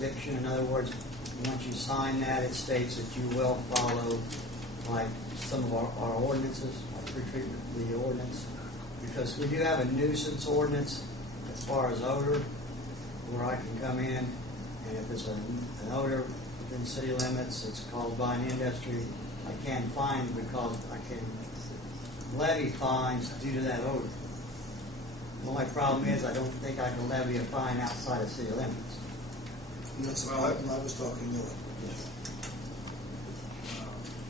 Eviction, in other words, once you sign that, it states that you will follow, like, some of our ordinances, like pre-treatment, the ordinance, because we do have a nuisance ordinance as far as odor, where I can come in, and if there's an odor within city limits, it's caused by an industry, I can fine because I can levy fines due to that odor. The only problem is I don't think I can levy a fine outside of city limits. And that's the item I was talking about.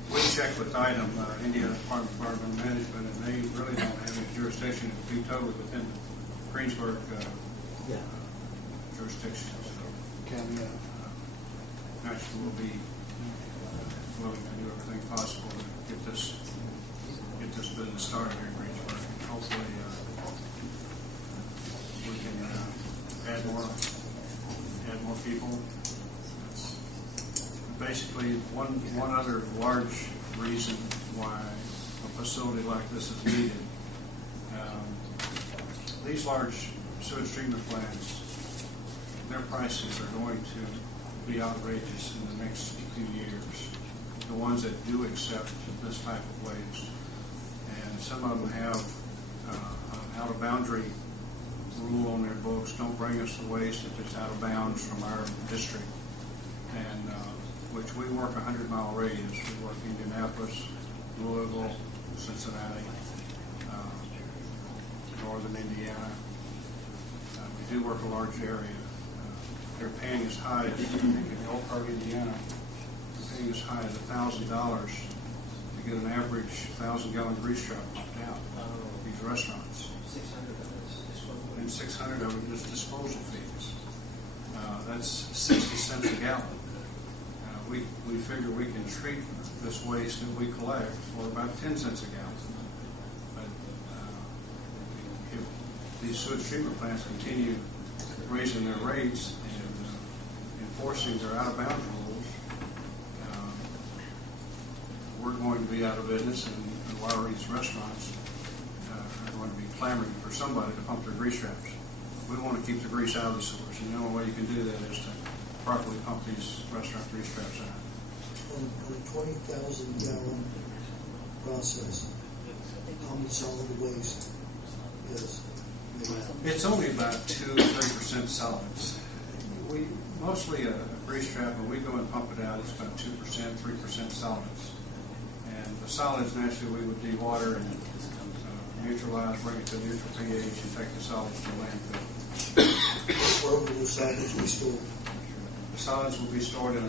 We checked with item Indiana Department of Environmental Management, and they really don't have any jurisdiction. It would be totally within the Greensburg jurisdiction. So, actually, we'll be willing to do everything possible to get this business started here in Greensburg. Hopefully, we can add more people. Basically, one other large reason why a facility like this is needed. These large sewage treatment plants, their prices are going to be outrageous in the next few years. The ones that do accept this type of waste, and some of them have an out of boundary rule on their books. Don't bring us the waste if it's out of bounds from our district. And which we work 100-mile radius. We work Indianapolis, Louisville, Cincinnati, northern Indiana. We do work a large area. They're paying as high as, I think in Elk Park, Indiana, they're paying as high as $1,000 to get an average 1,000-gallon grease trap pumped out of these restaurants. 600 of it is disposal. And 600 of it is disposal fees. That's 60 cents a gallon. We figure we can treat this waste that we collect for about 10 cents a gallon. But if these sewage treatment plants continue raising their rates and enforcing their out-of-bounds rules, we're going to be out of business, and a lot of these restaurants are going to be clamoring for somebody to pump their grease traps. We want to keep the grease out of the sewers, and the only way you can do that is to properly pump these restaurant grease traps out. On a 20,000-gallon process, how much solid waste is made? It's only about 2 or 3% solids. We mostly a grease trap, when we go and pump it out, it's about 2%, 3% solids. And the solids, naturally, we would dewater and neutralize, bring it to neutral pH, and take the solids to landfill. Where will the solids be stored? The solids will be stored in a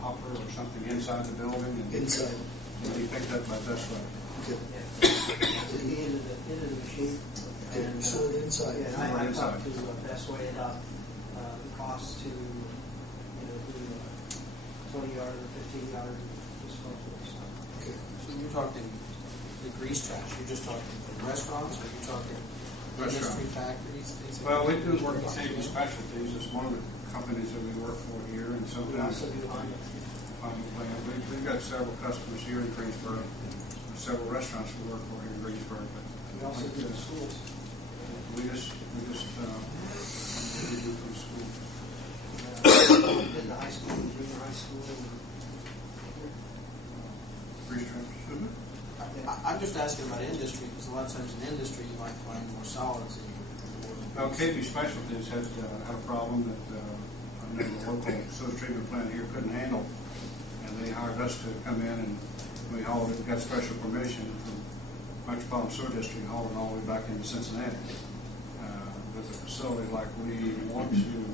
hopper or something inside the building, and Inside. will be picked up by dust level. Okay. At the end of the machine. Okay, stored inside. Yeah, and I talked to Best Way about the cost to, do 20-yard or 15-yard disposal. Okay. So you're talking the grease traps, you're just talking the restaurants, or you're talking industry factories? Well, we do work with Safety Specialties. It's one of the companies that we work for here, and We sometimes also do Honda. we've got several customers here in Greensburg, several restaurants we work for here in Greensburg. But We also do the schools. we just do from school. Did the high school, junior high school. Grease traps. I'm just asking about industry, because a lot of times in industry you might find more solids in your Well, KB Specialties had a problem that the local sewage treatment plant here couldn't handle, and they hired us to come in, and we hauled it, got special permission from Metropolitan Sewer District, hauled it all the way back into Cincinnati. With a facility like we want to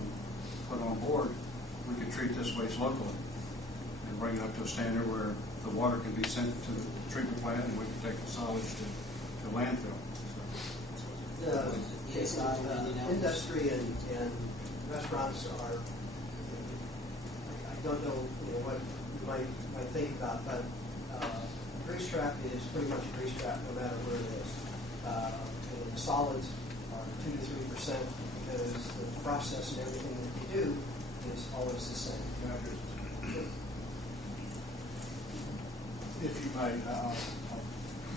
put on board, we could treat this waste locally and bring it up to a standard where the water can be sent to the treatment plant, and we can take the solids to landfill. Industry and restaurants are, I don't know, what you might think about, but grease trap is pretty much a grease trap no matter where it is. The solids are 2 to 3% because the process and everything that you do is always the same. If you may,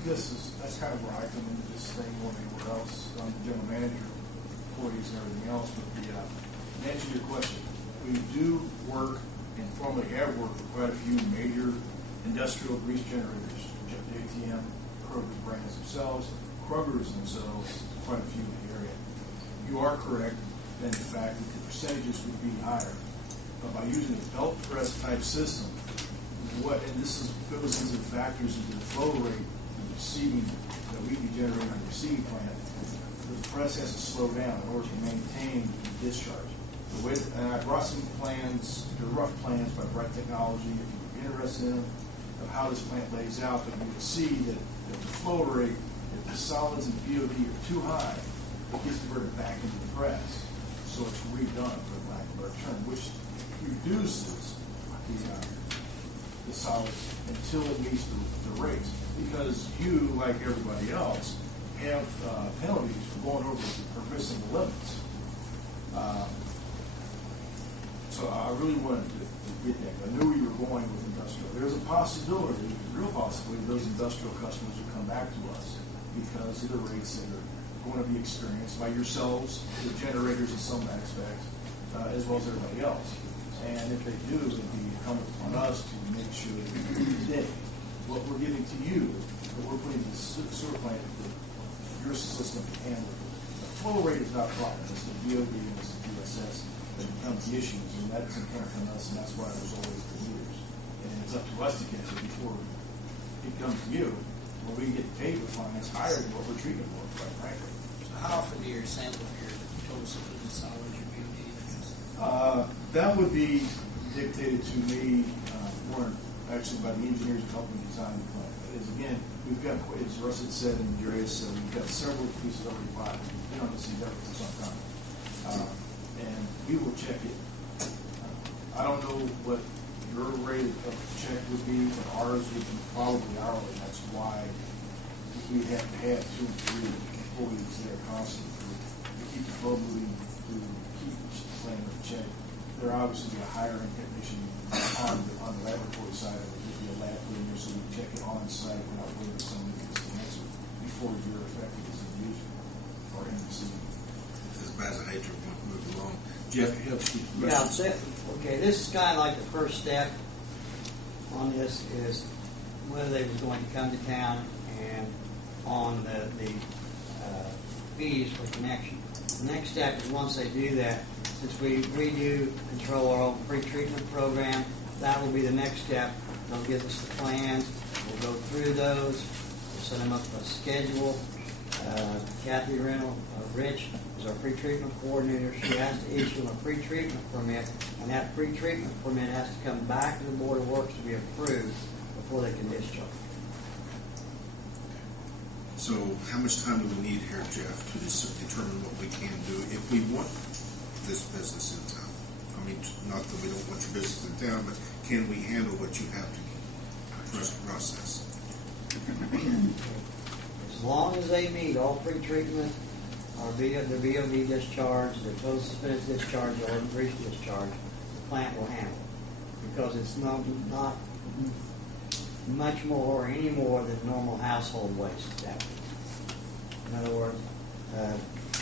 that's kind of where I come into this thing more than anywhere else. I'm the general manager, employees and everything else, but to answer your question, we do work and formerly have worked with quite a few major industrial grease generators, JTM, Kroger's brands themselves, Kroger's themselves, quite a few in the area. You are correct in the fact that the percentages would be higher. But by using a belt press type system, and this goes into the factors into the flow rate, the receiving that we be generating on the receiving plant, the press has to slow down in order to maintain the discharge. And I brought some plans, they're rough plans by Bright Technology, if you're interested in them, of how this plant lays out, but you can see that the flow rate, if the solids and BOD are too high, it gets diverted back into the press. So it's redone, for lack of a better term, which reduces the solids until it meets the rates. Because you, like everybody else, have penalties for going over the permissible limits. So I really wanted to get that. I knew where you were going with industrial. There's a possibility, real possibility, those industrial customers will come back to us because of the rates that are going to be experienced by yourselves, the generators in some aspects, as well as everybody else. And if they do, it'll be incumbent upon us to make sure that today, what we're giving to you, that we're putting in the sewer plant, your system can handle. The flow rate is not a problem. It's the DOD and it's the DSS that becomes the issues, and that's incumbent on us, and that's why there's always the leaders. And it's up to us to catch it before it comes to you, where we get paid with fines higher than what we're treating for, quite frankly. So how often do you sample your total solid solids, your BOD? That would be dictated to me more actually by the engineers who helped me design the plant. As again, we've got, as Russ had said and Andreas said, we've got several pieces already bought. We don't see that for some time. And we will check it. I don't know what your rate of check would be, but ours would be probably hourly. That's why we have to have 2 or 3 employees there constantly to keep the flow moving, to keep the plant of check. There obviously be a hiring technician on the laboratory side of it. There'd be a lab cleaner, so we check it on site. We're not waiting for somebody to get the answer before you're effective as a user or in receiving. As bad as I hate to move along, Jeff, you have some Yeah, questions? okay, this is kind of like the first step on this is whether they was going to come to town and on the fees for connection. The next step is once they do that, since we do control our own pre-treatment program, that will be the next step. They'll give us the plans, we'll go through those, we'll set them up a schedule. Kathy Rich is our pre-treatment coordinator. She has to issue a pre-treatment permit, and that pre-treatment permit has to come back to the Board of Works to be approved before they can discharge. So how much time do we need here, Jeff, to determine what we can do if we want this business in town? I mean, not that we don't want your business in town, but can we handle what you have to process? As long as they meet all pre-treatment, their BOD discharge, their total suspended discharge, or increased discharge, the plant will handle it. Because it's not much more or any more than normal household waste. That in other words,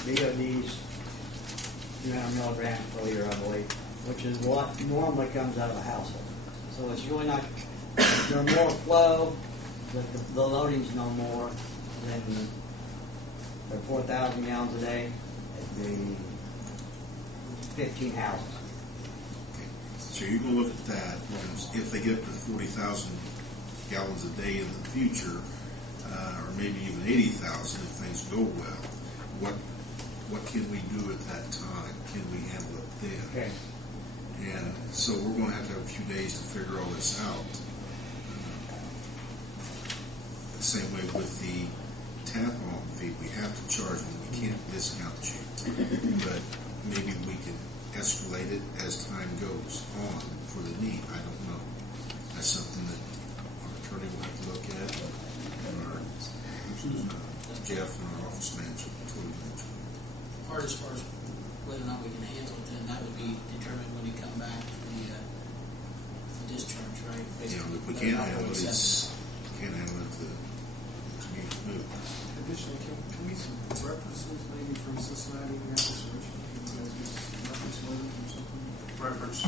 BOD's 200 milligrams per liter, I believe, which is what normally comes out of a household. So it's really not, there's more flow, the loading's no more than they're 4,000 gallons a day. It'd be 15 houses. Okay. So you're going to look at that, and if they get up to 40,000 gallons a day in the future, or maybe even 80,000 if things go well, what can we do at that time? Can we handle it then? Okay. And so we're going to have a few days to figure all this out. The same way with the tap-on fee, we have to charge them. We can't discount you. But maybe we can escalate it as time goes on for the need. I don't know. That's something that our attorney will have to look at, and our Jeff and our office manager will mention. Part as far as whether or not we can handle it, then that would be determined when you come back for the discharge, right? You know, if we can't handle it, the community move. Additionally, can we get some references maybe from Cincinnati, Indianapolis, or Richmond? Can you guys give some references boilers or something? Reference